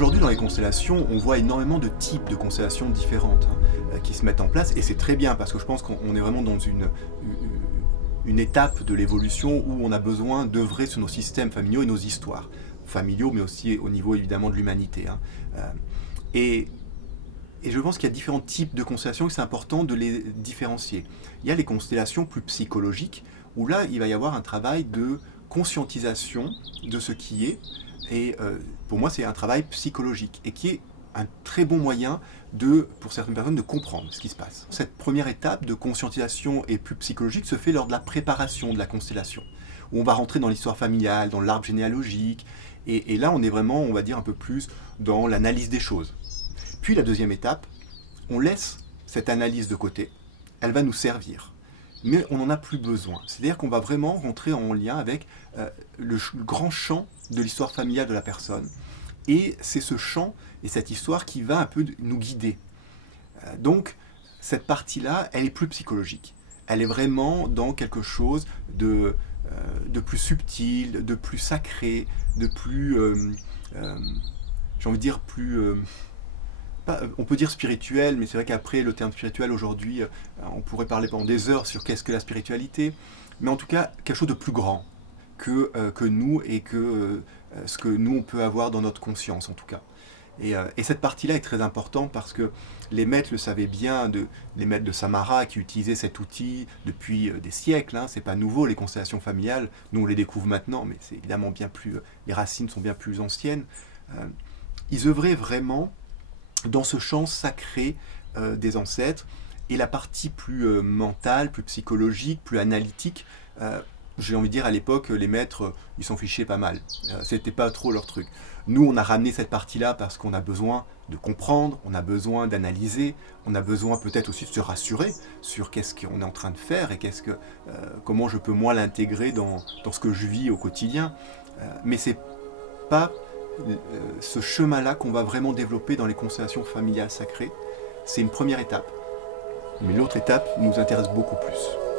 Aujourd'hui, dans les constellations, on voit énormément de types de constellations différentes qui se mettent en place, et c'est très bien, parce que je pense qu'on est vraiment dans une étape de l'évolution où on a besoin d'œuvrer sur nos systèmes familiaux et nos histoires familiaux, mais aussi au niveau évidemment de l'humanité. Et, et je pense qu'il y a différents types de constellations et c'est important de les différencier. Il y a les constellations plus psychologiques, où là, il va y avoir un travail de conscientisation de ce qui est, et pour moi, c'est un travail psychologique, et qui est un très bon moyen pour certaines personnes de comprendre ce qui se passe. Cette première étape de conscientisation et plus psychologique se fait lors de la préparation de la constellation, où on va rentrer dans l'histoire familiale, dans l'arbre généalogique, et là on est vraiment, on va dire, un peu plus dans l'analyse des choses. Puis la deuxième étape, on laisse cette analyse de côté, elle va nous servir, mais on n'en a plus besoin. C'est-à-dire qu'on va vraiment rentrer en lien avec le grand champ de l'histoire familiale de la personne, et c'est ce champ et cette histoire qui va un peu nous guider. Donc, cette partie-là, elle est plus psychologique. Elle est vraiment dans quelque chose de plus subtil, de plus sacré, de plus, j'ai envie de dire, on peut dire spirituel, mais c'est vrai qu'après, le terme spirituel, aujourd'hui, on pourrait parler pendant des heures sur qu'est-ce que la spiritualité, mais en tout cas, quelque chose de plus grand que nous et que ce que nous, on peut avoir dans notre conscience, en tout cas. Et cette partie-là est très importante parce que les maîtres le savaient bien, les maîtres de Samara qui utilisaient cet outil depuis des siècles, c'est pas nouveau, les constellations familiales, nous on les découvre maintenant, mais c'est évidemment bien plus, les racines sont bien plus anciennes. Ils œuvraient vraiment dans ce champ sacré des ancêtres, et la partie plus mentale, plus psychologique, plus analytique, j'ai envie de dire, à l'époque, les maîtres, ils s'en fichaient pas mal. C'était pas trop leur truc. Nous, on a ramené cette partie-là parce qu'on a besoin de comprendre, on a besoin d'analyser, on a besoin peut-être aussi de se rassurer sur qu'est-ce qu'on est en train de faire et comment je peux moi l'intégrer dans ce que je vis au quotidien. Mais c'est pas ce chemin-là qu'on va vraiment développer dans les constellations familiales sacrées. C'est une première étape. Mais l'autre étape nous intéresse beaucoup plus.